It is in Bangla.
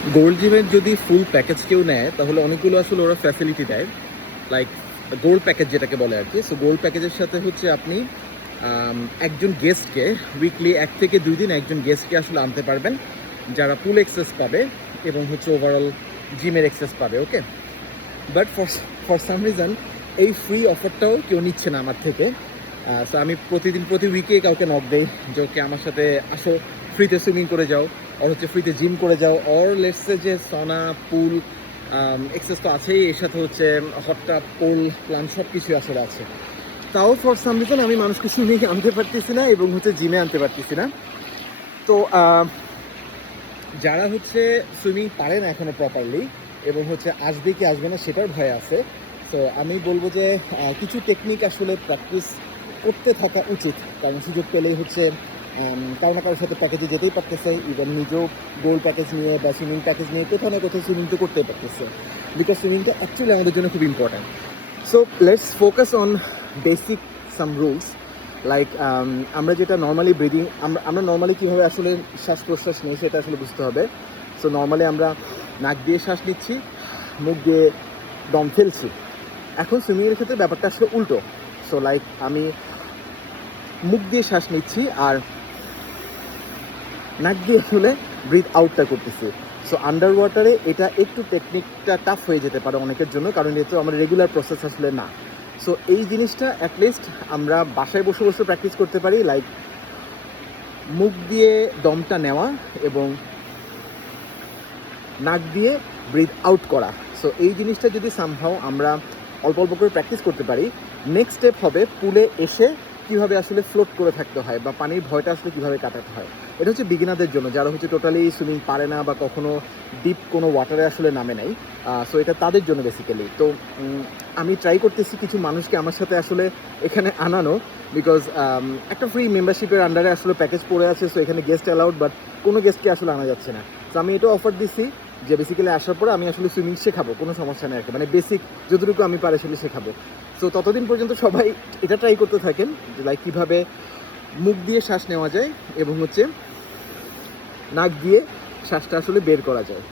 গোল্ড জিমের যদি ফুল প্যাকেজ কেউ নেয় তাহলে অনেকগুলো আসলে ওরা ফ্যাসিলিটি দেয়, লাইক গোল্ড প্যাকেজ যেটাকে বলে আর কি। সো গোল্ড প্যাকেজের সাথে হচ্ছে আপনি একজন গেস্টকে উইকলি 1 থেকে 2 দিন একজন গেস্টকে আসলে আনতে পারবেন, যারা পুল অ্যাক্সেস পাবে এবং হচ্ছে ওভারঅল জিমের অ্যাক্সেস পাবে। ওকে, বাট ফর সাম রিজন এই ফ্রি অফারটাও কেউ নিচ্ছে না আমার থেকে। সো আমি প্রতি উইকে কাউকে নক দেই যে ওকে আমার সাথে আসো, ফ্রিতে সুইমিং করে যাও, আর হচ্ছে ফ্রিতে জিম করে যাও, অর লেটসে যে সনা পুল এক্সেস তো আছেই, এর সাথে হচ্ছে হটটাপ পুল প্লান সব কিছুই আসলে আছে। তাও ফর সাম রিজন আমি মানুষকে সুইমিং আনতে পারতেছি না এবং হচ্ছে জিমে আনতে পারতেছি না। তো যারা হচ্ছে সুইমিং পারে না এখনো প্রপারলি এবং হচ্ছে আসবে কি আসবে না সেটার ভয় আছে, সো আমি বলবো যে কিছু টেকনিক আসলে প্র্যাকটিস করতে থাকা উচিত, কারণ সুযোগ পেলেই হচ্ছে কারো না কারোর সাথে প্যাকেজে যেতেই পারতেছে, ইভেন নিজেও গোল্ড প্যাকেজ নিয়ে বা সুইমিং প্যাকেজ নিয়ে কোথাও না কোথাও সুইমিং তো করতেই পারতেছে, বিকজ সুইমিংটা অ্যাকচুয়ালি আমাদের জন্য খুব important. So let's focus on basic some rules, like আমরা যেটা নর্মালি ব্রিদিং, আমরা নর্মালি কীভাবে আসলে শ্বাস প্রশ্বাস নিই সেটা আসলে বুঝতে হবে। সো নর্মালি আমরা নাক দিয়ে শ্বাস নিচ্ছি, মুখ দিয়ে দম ফেলছি। এখন সুইমিংয়ের ক্ষেত্রে ব্যাপারটা আসলে উল্টো। সো লাইক আমি মুখ দিয়ে শ্বাস নিচ্ছি আর নাক দিয়ে আসলে ব্রিথ আউটটা করতেছি। সো আন্ডার ওয়াটারে এটা একটু টেকনিকটা টাফ হয়ে যেতে পারে অনেকের জন্য, কারণ এটা আমার রেগুলার প্রসেস আসলে না। সো এই জিনিসটা অ্যাটলিস্ট আমরা বাসায় বসে বসে প্র্যাকটিস করতে পারি, লাইক মুখ দিয়ে দমটা নেওয়া এবং নাক দিয়ে ব্রিথ আউট করা। সো এই জিনিসটা যদি সামহাও আমরা অল্প অল্প করে প্র্যাকটিস করতে পারি, নেক্সট স্টেপ হবে পুলে এসে কীভাবে আসলে ফ্লোট করে থাকতে হয় বা পানির ভয়টা আসলে কীভাবে কাটাতে হয়। এটা হচ্ছে বিগিনারদের জন্য, যারা হচ্ছে টোটালি সুইমিং পারে না বা কখনো ডিপ কোনো ওয়াটারে আসলে নামে নাই। সো এটা তাদের জন্য বেসিক্যালি। তো আমি ট্রাই করতেছি কিছু মানুষকে আমার সাথে আসলে এখানে আনানো, বিকজ একটা ফ্রি মেম্বারশিপের আন্ডারে আসলে প্যাকেজ পড়ে আছে। সো এখানে গেস্ট অ্যালাউড, বাট কোনো গেস্টকে আসলে আনা যাচ্ছে না। তো আমি এটা অফার দিচ্ছি যে বেসিক্যালি আসার পরে আমি আসলে সুইমিং শেখাবো, কোনো সমস্যা নেই আর কি, মানে বেসিক যতটুকু আমি পারি আসলে শেখাবো। সো ততদিন পর্যন্ত সবাই এটা ট্রাই করতে থাকেন যে লাইক কীভাবে মুখ দিয়ে শ্বাস নেওয়া যায় এবং হচ্ছে নাক দিয়ে শ্বাসটা আসলে বের করা যায়।